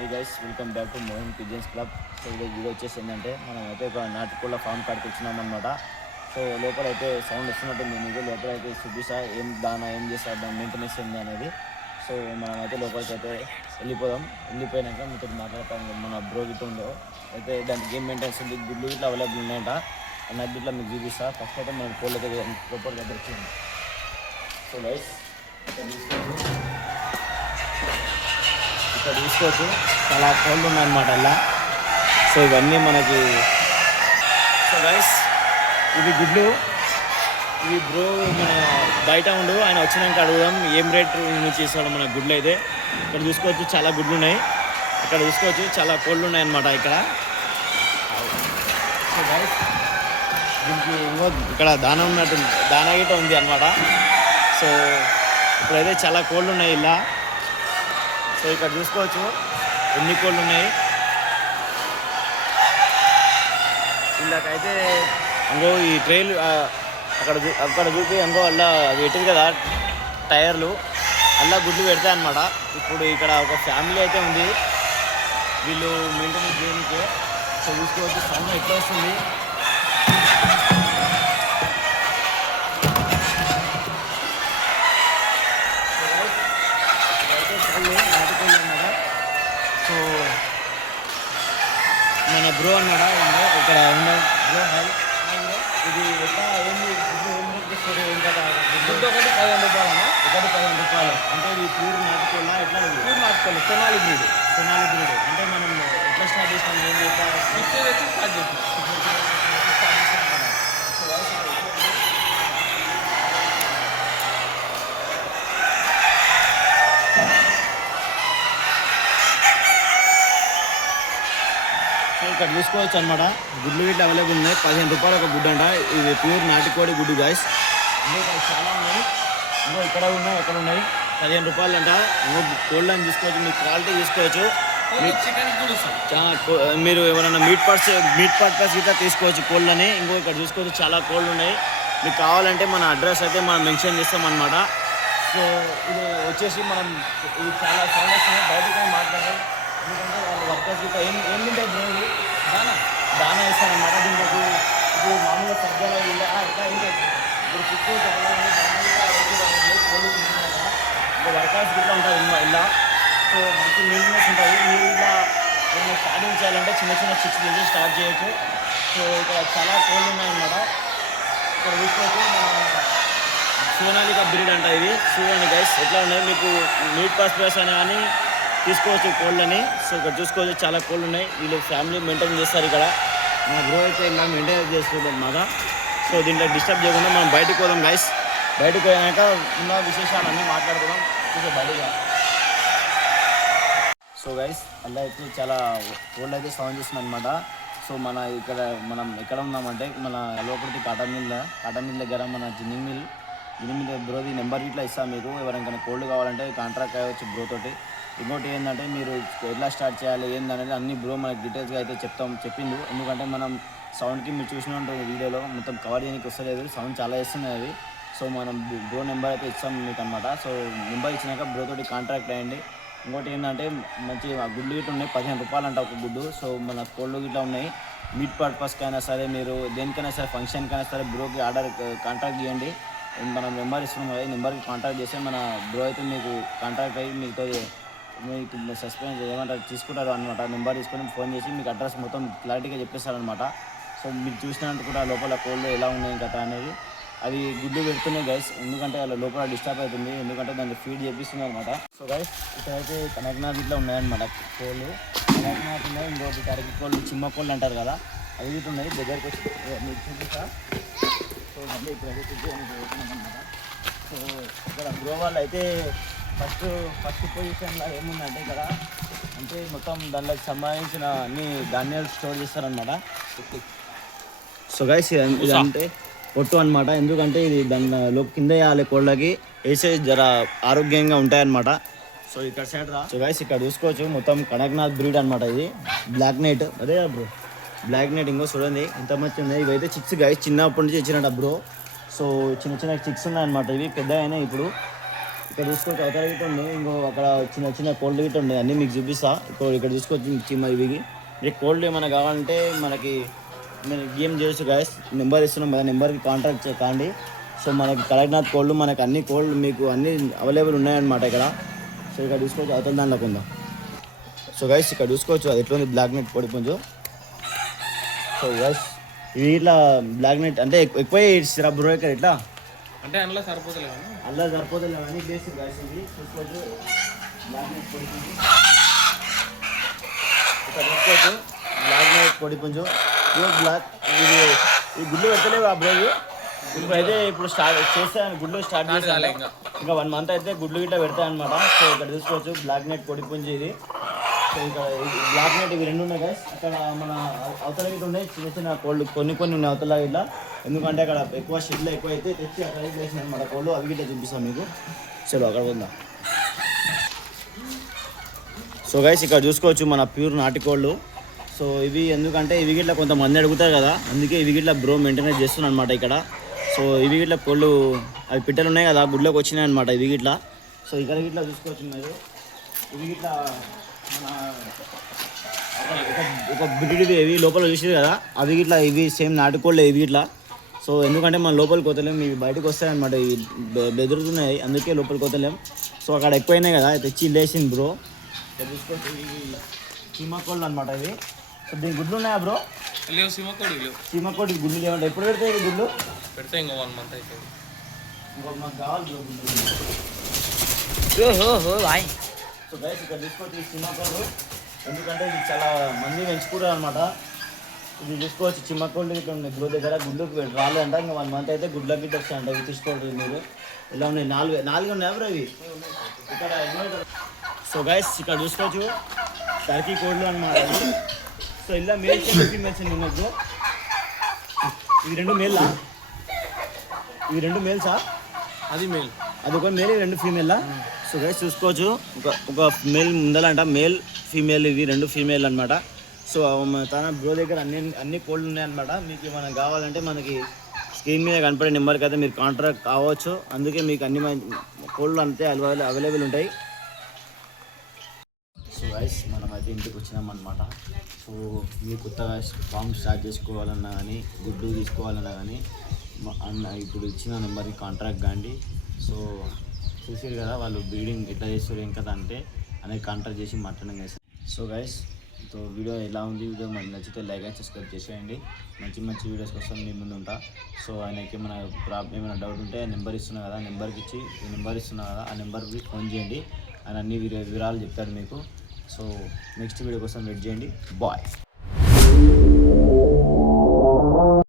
Hi guys, welcome back to Mohan pigeons club. So ఈరోజు video వచ్చేసి ఏంటంటే మనం అయితే ఒక నాటుకోళ్ళ ఫామ్ కాడికి వచ్చినామన్నమాట. సో లోపల అయితే సౌండ్ వస్తున్నట్టుంది మీకు. లోపల అయితే చూపిస్తా ఏం దానా ఏం చేస్తారు, దాని మెయింటెనెన్స్ ఏంది అనేది. సో మనం అయితే లోపలికి అయితే వెళ్ళిపోదాం. వెళ్ళిపోయినాక మీతో మాట్లాడతాం. మన బ్రో గిట్ ఉందో అయితే దానికి ఏం మెయింటెనెన్స్ ఉంది, గుడ్లు ఇట్లా అవైలబుల్ ఉన్నాయంట అన్నది ఇట్లా మీకు చూపిస్తా. ఫస్ట్ అయితే మనం కోళ్ళ దగ్గర లోపలికి అయితే వచ్చింది. సో గైస్ ఇక్కడ చూసుకోవచ్చు చాలా కోళ్ళు ఉన్నాయన్నమాట ఇలా. సో ఇవన్నీ మనకి. సో గైస్ ఇవి గుడ్లు, ఇవి బ్రో మన బయట ఉండు, ఆయన వచ్చినాక అడుగుదాం ఏం రేట్ నుంచి ఇస్తాడు మన గుడ్లు. అయితే ఇక్కడ చూసుకోవచ్చు చాలా గుడ్లు ఉన్నాయి, ఇక్కడ చూసుకోవచ్చు చాలా కోళ్ళు ఉన్నాయన్నమాట ఇక్కడ. సో గైస్ దీనికి ఇంకో ఇక్కడ దానా ఉన్నట్టు, దానా గిట్ట ఉంది అనమాట. సో ఇప్పుడైతే చాలా కోళ్ళు ఉన్నాయి ఇలా. సో ఇక్కడ చూసుకోవచ్చు ఎన్ని కోళ్ళు ఉన్నాయి ఇలాకైతే. ఇంకో ఈ ట్రైలు అక్కడ చూపి ఇంకో అలా పెట్టింది కదా టైర్లు, అలా గుడ్లు పెడతాయి అనమాట. ఇప్పుడు ఇక్కడ ఒక ఫ్యామిలీ అయితే ఉంది, వీళ్ళు మెయింటెనెన్స్ చేయడానికి. సో చూసుకోవచ్చు సౌండ్ ఎట్లా వస్తుంది. సో మన బ్రో అన్నాడా ఇక్కడ ఉన్న బ్రో ఇది ఎట్లా ఏంది గుడ్లు ఏం కదా గుడ్డు ఒకటి 15 రూపాయలు, ఒకటి 15 రూపాయలు. అంటే ఇది ప్యూర్ నాటుకోళ్ళ ఎట్లా ప్యూర్ నాటుకోళ్ళు సొనాలి బ్రీడ్ అంటే మనం ఎట్లా స్టార్ట్ చేస్తాం, ఏం చేస్తాం స్టార్ట్ చేస్తాం. ఇక్కడ చూసుకోవచ్చు అనమాట. గుడ్లు గిట్ల అవైలబుల్ ఉన్నాయి, 15 రూపాయలు ఒక గుడ్డు అంట. ఇది ప్యూర్ నాటుకోడి గుడ్డు గాయస్. ఇంకా చాలా ఉన్నాయి, ఇంకా ఇక్కడ ఉన్నాయి ఎక్కడ ఉన్నాయి. 15 రూపాయలు అంట. ఇంకో కోళ్ళని చూసుకోవచ్చు, మీకు క్వాలిటీ చూసుకోవచ్చు. మీరు ఎవరైనా మీట్ పర్పస్ గిట్లా తీసుకోవచ్చు కోళ్ళని. ఇంకో ఇక్కడ చూసుకోవచ్చు చాలా కోళ్ళు ఉన్నాయి. మీకు కావాలంటే మన అడ్రస్ అయితే మనం మెన్షన్ చేస్తాం అనమాట. సో ఇది వచ్చేసి మనం ఇది చాలా ఫేమస్ బయటకు మాట్లాడడం, ఎందుకంటే వాళ్ళ వర్కర్స్ గిట్లా ఏం తింటాయి బ్రో, దానా వేస్తారనమాట. దీనికి ఇప్పుడు మామూలుగా సజ్జల ఇలా ఎట్లా ఏంటి ఇప్పుడు కుక్కు కోళ్ళు తింటున్నారు కదా, ఇంకా వర్కర్స్ గిట్లా ఉంటుంది ఇలా. సో మంచి మెయింటెనెన్స్ ఉంటుంది. మీరు ఇలా ఏమైనా స్టార్టింగ్ చేయాలంటే చిన్న 6 నుంచి స్టార్ట్ చేయొచ్చు. సో ఇక్కడ చాలా కోళ్ళు ఉన్నాయన్నమాట. ఇక్కడ చూసుకోవచ్చు మన సోనాలికా బ్రీడ్ అంట ఇది. చూడండి గైస్ ఎట్లా ఉన్నాయి. మీకు మీట్ పర్పస్ అని కానీ తీసుకోవచ్చు కోళ్ళని. సో ఇక్కడ చూసుకోవచ్చు చాలా కోళ్ళు ఉన్నాయి. వీళ్ళు ఫ్యామిలీ మెయింటైన్ చేస్తారు ఇక్కడ. మన బ్రో అయితే ఇలా మెయింటైన్ చేస్తుంది అన్నమాట. సో దీంట్లో డిస్టర్బ్ చేయకుండా మనం బయటకు పోదాం గైస్. బయటకు పోయాక ఉన్న విశేషాలన్నీ మాట్లాడుకుందాం. చూసే బయటగా. సో గైస్ అలా అయితే చాలా కోళ్ళు అయితే సౌండ్ చేస్తుంది అనమాట. సో మనం ఎక్కడ ఉన్నామంటే మన లోపలికి కాటన్ మిల్ దగ్గర మన జిన్నింగ్ మిల్ బ్రోది నెంబర్ ఇట్లా ఇస్తాను మీకు. ఎవరికైనా కోళ్ళు కావాలంటే కాంట్రాక్ట్ అవ్వచ్చు బ్రో తోటి. ఇంకోటి ఏంటంటే మీరు ఎట్లా స్టార్ట్ చేయాలి ఏందనేది అన్ని బ్రో మనకి డీటెయిల్స్గా అయితే చెప్పిండు. ఎందుకంటే మనం సౌండ్కి మీరు చూసిన ఉంటుంది వీడియోలో మొత్తం కవర్ చేయడానికి వస్తలేదు, సౌండ్ చాలా వేస్తున్నాయి అవి. సో మనం బ్రో నెంబర్ అయితే ఇస్తాం మీకు అనమాట. సో నెంబర్ ఇచ్చినాక బ్రో తోటి కాంట్రాక్ట్ అయ్యండి. ఇంకోటి ఏంటంటే మంచి గుడ్లు గిట్ల ఉన్నాయి, 15 రూపాయలు అంట ఒక గుడ్డు. సో మన కోళ్ళు గిట్లా ఉన్నాయి. మీట్ పర్పస్కి అయినా సరే, మీరు దేనికైనా సరే, ఫంక్షన్కైనా సరే బ్రోకి ఆర్డర్ కాంటాక్ట్ చేయండి. మనం నెంబర్ ఇస్తున్నాం కదా, ఈ నెంబర్కి కాంటాక్ట్ చేస్తే మన బ్రో అయితే మీకు కాంటాక్ట్ అయ్యి మీకు సస్పెన్స్ ఏమంటారు తీసుకుంటారు అనమాట. నెంబర్ తీసుకొని ఫోన్ చేసి మీకు అడ్రస్ మొత్తం క్లారిటీగా చెప్పేస్తారనమాట. సో మీరు చూసినట్టు కూడా లోపల కోళ్ళు ఎలా ఉన్నాయి కదా అనేది. అవి గుడ్లు పెడుతున్నాయి గైస్, ఎందుకంటే వాళ్ళ లోపల డిస్టర్బ్ అవుతుంది, ఎందుకంటే దాన్ని ఫీడ్ చేపిస్తుంది అనమాట. సో గైస్ ఇక్కడైతే కనకనాథ్ ఇట్లా ఉన్నాయన్నమాట కోళ్ళు. కనకనాథ్ ఉన్నాయి, ఇంకొకటి కరికి కోళ్ళు, చిమ్మ కోళ్ళు అంటారు కదా, అవి ఇటు ఉన్నాయి. దగ్గరికి వచ్చి మీకు చూపిస్తా. సో మళ్ళీ ఇప్పుడైతే చూపించామన్నమాట. సో ఇక్కడ బ్రో వాళ్ళు అయితే ఫస్ట్ పొజిషన్లో ఏముందంటే ఇక్కడ అంటే మొత్తం దానిలోకి సంబంధించిన అన్ని ధాన్యాలు స్టోర్ చేస్తారనమాట. సో గైస్ ఇది అంటే పొట్టు అనమాట, ఎందుకంటే ఇది దానిలో కింద వేయాలి కోళ్ళకి, వేసే జర ఆరోగ్యంగా ఉంటాయన్నమాట. సో ఇక్కడ సైడ్ సో గైస్ ఇక్కడ చూసుకోవచ్చు మొత్తం కనకనాథ్ బ్రీడ్ అనమాట. ఇది బ్లాక్ నైట్, అదే బ్రో బ్లాక్ నైట్. ఇంకో చూడండి ఎంత మంచి ఉన్నాయి. ఇవైతే చిక్స్ గైస్, చిన్నప్పటి నుంచి ఇచ్చినట్టు బ్రో. సో చిన్న చిక్స్ ఉన్నాయన్నమాట. ఇవి పెద్ద అయినా ఇప్పుడు ఇక్కడ చూసుకోవచ్చు అవతల గిట్ట ఉంది, ఇంకో అక్కడ చిన్న చిన్న కోల్డ్ గిట్ట ఉంది, అన్నీ మీకు చూపిస్తా. ఇక్కడ చూసుకోవచ్చు చిన్న ఇవి. మీకు కోల్డ్ ఏమైనా కావాలంటే మనకి నేను గేమ్ చేయొచ్చు గాయస్. నెంబర్ ఇస్తున్నాం కదా, నెంబర్కి కాంటాక్ట్ కాండి. సో మనకి కడక్నాథ్ కోల్డ్ మనకి అన్ని కోల్డ్ మీకు అన్నీ అవైలబుల్ ఉన్నాయన్నమాట ఇక్కడ. సో ఇక్కడ చూసుకోవచ్చు అవతల దాంట్లోకి ఉందా. సో గైస్ ఇక్కడ చూసుకోవచ్చు అది ఎట్లా ఉంది బ్లాక్ నెట్ కోడి పుంజు. సో గైస్ ఇవి ఇట్లా బ్లాక్ నెట్ అంటే ఎక్కువ ఇచ్చిరా బ్రో ఇక్కడ ఇట్లా అంటే అందులో సరిపోతలేదు అలా సరిపోతలేదు అని బేసిక్ గైస్. ఇది చూసుకోవచ్చు బ్లాక్ నెట్ కోడి పుంజు. ఇక్కడ చూసుకోవచ్చు బ్లాక్ నెట్ కోడి పుంజు ప్యూర్ బ్లాక్. ఇది ఈ గుడ్లు పెట్టలేవు ఆ బ్రో. ఇప్పుడైతే ఇప్పుడు స్టార్ట్ చేస్తాను, గుడ్లు స్టార్ట్ చేస్తాను. ఇంకా 1 మంత్ అయితే గుడ్లు గిట్లా పెడతాయన్నమాట. సో ఇక్కడ చూసుకోవచ్చు బ్లాక్ నెట్ కోడి పుంజు ఇది. సో ఇక్కడ బ్లాక్ నెట్ ఇవి 2 ఉన్నాయి గైస్. ఇక్కడ మన అవతల గిట్ల ఉన్నాయి చిన్న చిన్న కోళ్ళు, కొన్ని ఉన్నాయి అవతల ఇట్లా. ఎందుకంటే అక్కడ ఎక్కువ షెడ్లు ఎక్కువ అయితే తెచ్చి అక్కడ వేసినాయి అనమాట కోళ్ళు. అవి గిట్లా చూపిస్తాం మీకు. చలో అక్కడ ఉందా. సో గైస్ ఇక్కడ చూసుకోవచ్చు మన ప్యూర్ నాటి కోళ్ళు. సో ఇవి ఎందుకంటే ఇవి గిట్లా కొంతమంది అడుగుతారు కదా, అందుకే ఇవి గిట్లా బ్రో మెయింటెనెన్స్ చేస్తున్నాను అనమాట ఇక్కడ. సో ఇవి గిట్లా కోళ్ళు అవి పిట్టలు ఉన్నాయి కదా గుడ్లోకి వచ్చినాయి అనమాట ఇవి గిట్లా. సో ఇక్కడ గిట్లా చూసుకోవచ్చు మీరు. ఇవి గిట్లా మన ఒక బిడ్డివి ఇవి లోపల చూసేది కదా, అవి గిట్లా ఇవి సేమ్ నాటుకోళ్ళే ఇవి గిట్లా. సో ఎందుకంటే మన లోపలికి పోతలేము, ఇవి బయటకు వస్తాయి అనమాట. ఇవి బెదురుతున్నాయి అందుకే లోపలికి పోతలేము. సో అక్కడ ఎక్కువైనాయి కదా తెచ్చి లేచింది బ్రో. చూసుకోవచ్చు ఇవి చీమకోళ్ళు అనమాట ఇవి. సో దీని గుడ్లు ఉన్నాయా బ్రో? లేవు సీమకోడి లేవు. చీమకోడి గుడ్లు లేవంటే ఎప్పుడు పెడతాయి ఇవి గుడ్లు? పెడితే ఇంకో 1 మంత్ అవుతుంది. ఇంకొక మాకు కావాలి బ్రో గుడ్లు. సో గైస్ ఇక్కడ చూసుకోవచ్చు ఈ చీమకోళ్ళు, ఎందుకంటే ఇది చాలా మంది పెంచుకుంటారు అనమాట. ఇది చూసుకోవచ్చు చీమకోళ్ళు ఇక్కడ ఉన్నాయి బ్రో దగ్గర. గుడ్లకు రాలేదంట, ఇంకా 1 మంత్ అయితే గుడ్లకి గిట్ట వస్తాయంట. ఇవి తీసుకోండి మీరు. ఇలా ఉన్నాయి 4 ఉన్నాయి బ్రో ఇవి ఇక్కడ. సో గైస్ ఇక్కడ చూసుకోవచ్చు టర్కీ కోళ్ళు అనమాట. సో ఇలా మేల్స్ ఫీమేల్స్ ఉన్నట్టు. ఇవి 2 మేల్లా? ఇవి 2 మేల్సా? అది మేల్, అది ఒక మేల్, 2 ఫీమేలా? సో గైస్ చూసుకోవచ్చు ఒక మేల్ ముందలంట, మేల్ ఫీమేల్ ఇవి 2 ఫీమేల్ అనమాట. సో తన బ్రో దగ్గర అన్ని కోళ్ళు ఉన్నాయన్నమాట. మీకు ఏమైనా కావాలంటే మనకి స్క్రీన్ మీద కనపడే నెంబర్కి అయితే మీరు కాంటాక్ట్ కావచ్చు. అందుకే మీకు అన్ని కోళ్ళు అంతే అవైలబుల్ ఉంటాయి. సో గైస్ మనం అయితే ఇంటికి వచ్చినామన్నమాట. సో మీరు కొత్తగా ఫామ్ స్టార్ట్ చేసుకోవాలన్నా కానీ గుడ్డు తీసుకోవాలన్నా కానీ అన్న ఇప్పుడు ఇచ్చిన నెంబర్కి కాంట్రాక్ట్ కాండి. సో చూసారు కదా వాళ్ళు బ్రీడింగ్ ఎట్లా చేస్తారు ఏం కదా అంటే అనేది కాంట్రాక్ట్ చేసి మాట్లాడడం చేస్తారు. సో గైస్ సో వీడియో ఎలా ఉంది, వీడియో మనకి నచ్చితే లైక్ అండ్ సబ్స్క్రైబ్ చేసేయండి. మంచి వీడియోస్ కోసం మీ ముందు ఉంటా. సో ఆయనకి ఏమైనా డౌట్ ఉంటే నెంబర్ ఇస్తున్నా కదా, నెంబర్కి ఇచ్చి నెంబర్ ఇస్తున్నా కదా ఆ నెంబర్కి ఫోన్ చేయండి. ఆయన అన్ని వివరాలు చెప్తారు మీకు. సో నెక్స్ట్ వీడియో కోసం వెయిట్ చేయండి. బాయ్.